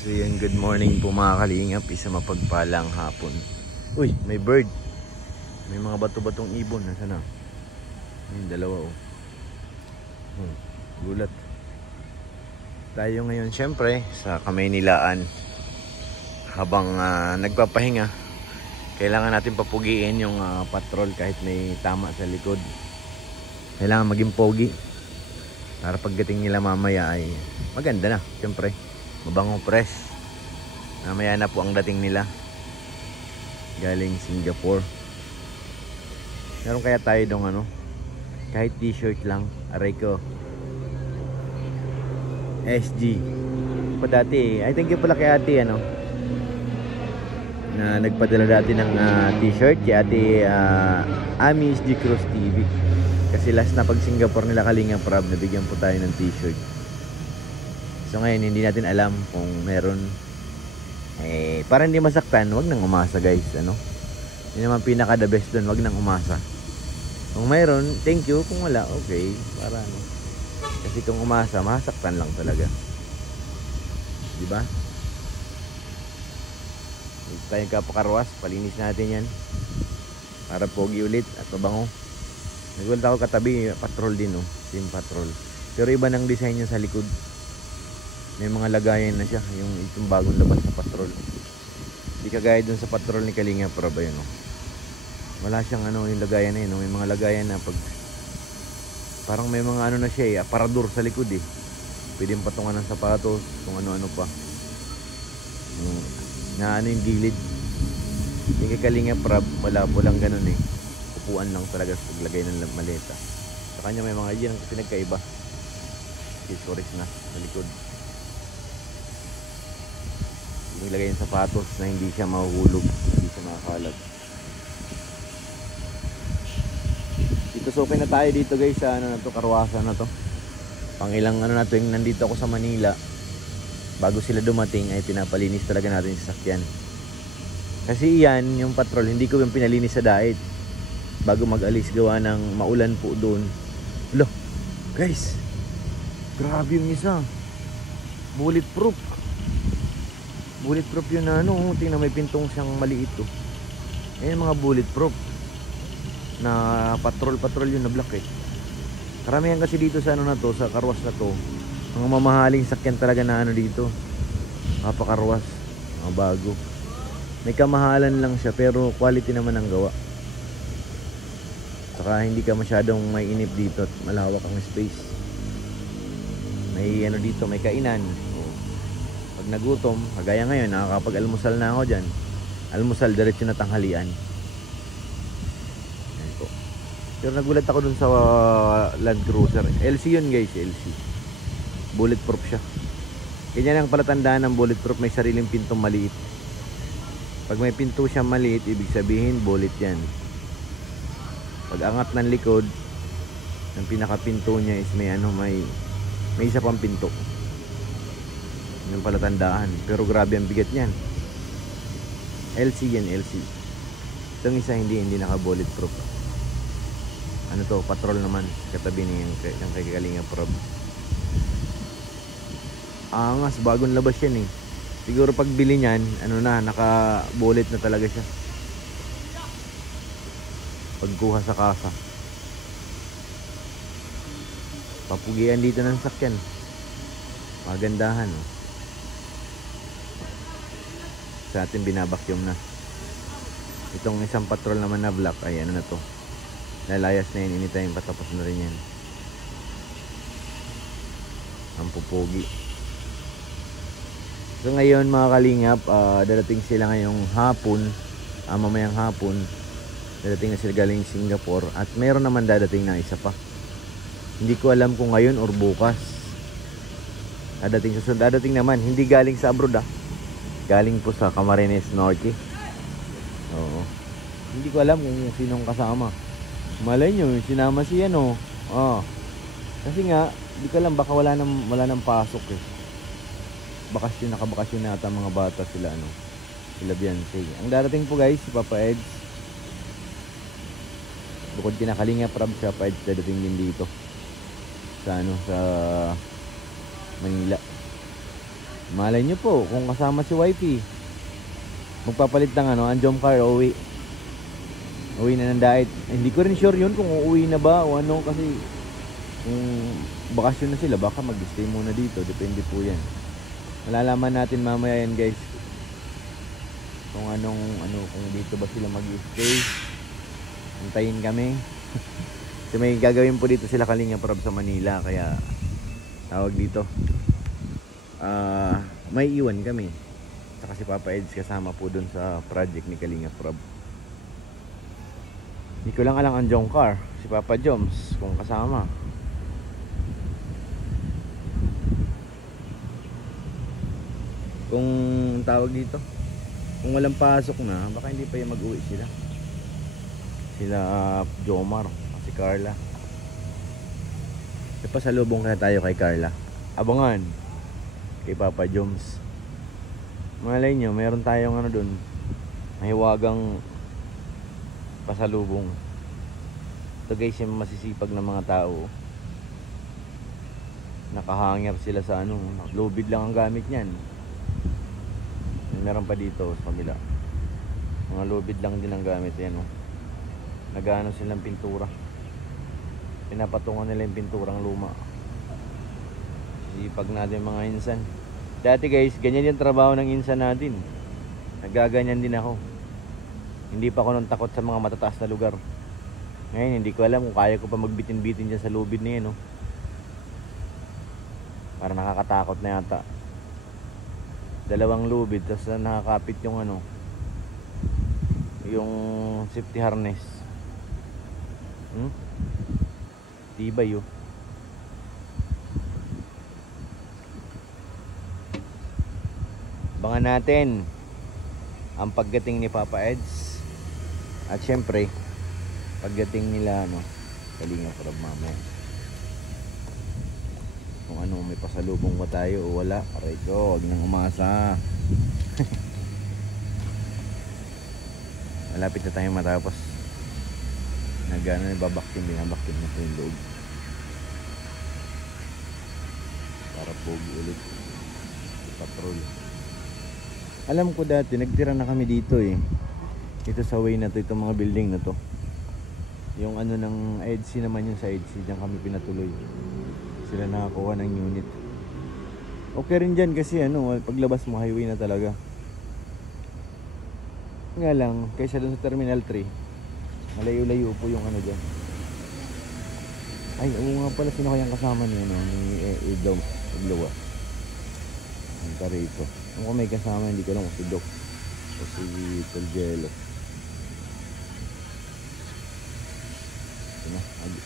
So yan, good morning po mga kalingap. Isa mapagpalang hapon. Uy, may bird. May mga bato-batong ibon. Nasaan na? Yung dalawa oh. Gulat. Tayo ngayon syempre sa Kamaynilaan. Habang nagpapahinga, kailangan natin papugiin yung patrol kahit may tama sa likod. Kailangan maging pogi para pagdating nila mamaya ay maganda na. Syempre mabangong press. Mamaya na po ang dating nila galing Singapore. Meron kaya tayo dong kahit t-shirt lang. Aray ko, SG pa dati. I thank you pala kay ate na nagpadala dati ng t-shirt kay ate Ami SG Cross TV. Kasi last na pag Singapore nila Kalingap Rab, nabigyan po tayo ng t-shirt. So ngayon hindi natin alam kung meron. Para hindi masaktan, wag nang umasa guys. Yun naman pinaka the best doon, wag nang umasa. Kung mayroon, thank you. Kung wala, okay. Para kasi kung umasa, masaktan lang talaga. Diba? Ito tayong kapakarwas, palinis natin yan para pogi ulit at mabango. Nagulat ako katabi, patrol din team patrol. Pero iba ng design niya sa likod. May mga lagayan na siya, itong bagong labas na patrol. Hindi kagaya dun sa patrol ni Kalingap Rab yun wala siyang yung lagayan na yun. May mga lagayan na pag parang may mga na siya aparador sa likod pwedeng patungan ng sapatos, kung ano-ano pa na yung gilid. Yung kay Kalingap Rab wala po lang ganun upuan lang talaga sa paglagay ng maleta. Sa kanya may mga yan ang pinagkaiba, accessories na sa likod. Ilagay yung sapatos na hindi siya mahuhulog, hindi siya makakalag. Dito so okay na tayo dito guys sa karwasan na to. Pang ilang na to yung nandito ako sa Manila. Bago sila dumating ay pinapalinis talaga natin yung sasakyan. Kasi yan yung patrol, hindi ko yung pinalinis sa daet. Bago mag-alis gawa ng maulan po doon. Loh, guys, grabe yung isa. Bulletproof. Bulletproof yun na tingnan may pintong siyang maliit Ayan mga bulletproof na patrol yun na black Karamihan kasi dito sa na to, sa karwas na to, mga mamahaling sakyan talaga na dito. Kapakarwas, mga bago. May kamahalan lang siya pero quality naman ang gawa. Saka hindi ka masyadong may inip dito at malawak ang space. May dito, may kainan. Pag nagutom, kagaya ngayon, nakakapag-almusal na ako dyan. Almusal, diretso na tanghalian. Ayan po. Pero nagulat ako dun sa Land Cruiser. LC yun guys, LC. Bulletproof siya. Ganyan ang palatandaan ng bulletproof, may sariling pintong maliit. Pag may pinto siya maliit, ibig sabihin bullet yan. Pag angat ng likod, ang pinakapinto niya is may isa pang pinto. Yung palatandaan. Pero grabe ang bigat niyan. LC yan, LC. Itong isa hindi naka bulletproof. To, patrol naman. Katabi niya yung kay Kalingap Rab. Angas, bagong labas yan Siguro pag bili niyan, naka bullet na talaga siya. Pagkuha sa kasa. Papugian dito ng sakyan. Magandahan sa atin binabakyum na. Itong isang patrol naman na black ay na to, lalayas na yun anytime, patapos na rin yan. Ang pupugi. So ngayon mga Kalingap, dadating sila ngayong hapon, mamayang hapon dadating na sila galing Singapore. At meron naman dadating na isa pa, hindi ko alam kung ngayon or bukas. Dadating naman, hindi galing sa abroad galing po sa Camarines Norte. Oo. Hindi ko alam kung sinong kasama. Malay nyo, sinama siya kasi nga, hindi ko alam, baka wala nang pasok Bakasyon, nakabakasyon na ata mga bata sila sila Beyonce. Ang darating po guys, si Papa Eds. Bukod kina Kalingap Rab, si Papa Eds dadating din dito sa sa Manila. Malay nyo po, kung kasama si wifey, magpapalit ng ano, ang jump car, uwi. Uwi na ng diet. Hindi ko rin sure yun kung uuwi na ba o ano, kasi kung bakasyon na sila, baka mag-stay muna dito. Depende po yan. Malalaman natin mamaya yan guys. Kung kung dito ba sila mag-stay. Antayin kami. Kasi may gagawin po dito sila Kalingap Rob sa Manila. Kaya tawag dito. May iwan kami. Saka si Papa Eds kasama po dun sa project ni Kalingap Rob. Hindi ko lang alam ang Jong Car, si Papa Joms, kung kasama. Kung tawag dito, kung walang pasok na, baka hindi pa yung mag-uwi sila. Sila Jomar, si Carla. Pasalubong kaya tayo kay Carla. Abangan kay Papa Joms. Malay nyo, meron tayong ano dun, mahiwagang pasalubong. Ito guys, yung masisipag na mga tao. Nakahanger sila sa ano, lubid lang ang gamit niyan. Meron pa dito sa kabila. Mga lubid lang din ang gamit yan, oh. Nagano silang pintura. Pinapatungan nila yung pinturang luma. Sipag natin mga insan. Dati guys, ganyan yung trabaho ng insan natin. Nagaganyan din ako. Hindi pa ako nang takot sa mga matataas na lugar. Ngayon hindi ko alam kung kaya ko pa magbitin-bitin dyan sa lubid na yan, oh. Para nakakatakot na yata. Dalawang lubid, tapos nakakapit yung ano, yung safety harness. Tibay, oh. Abangan natin ang pagdating ni Papa Eds. At syempre, pagdating nila Kalingap Rob mamaya. Kung ano, may pasalubong ba tayo o wala. Aray ko, huwag nang umasa. Malapit na tayo matapos. Babaktin, binabaktin na po yung loob. Para pogi ulit. Patrol. Alam ko dati, nagtira na kami dito eh. Ito sa way na to, itong mga building na to. Yung ano ng EDC naman, yung sa EDC, diyan kami pinatuloy. Sila nakakuha ng unit. Okay rin dyan kasi paglabas mo highway na talaga. Nga lang, kaysa dun sa Terminal 3, malayo-layo po yung ano dyan. Ay, oo nga pala, sino kayang kasama niya ni Idlaw. Ang karito. Kung may kasama, hindi ko lang kung si Doc o si Telgelo.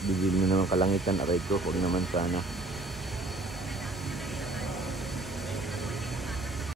Bigil na naman kalangitan, aray ko, huwag naman sana.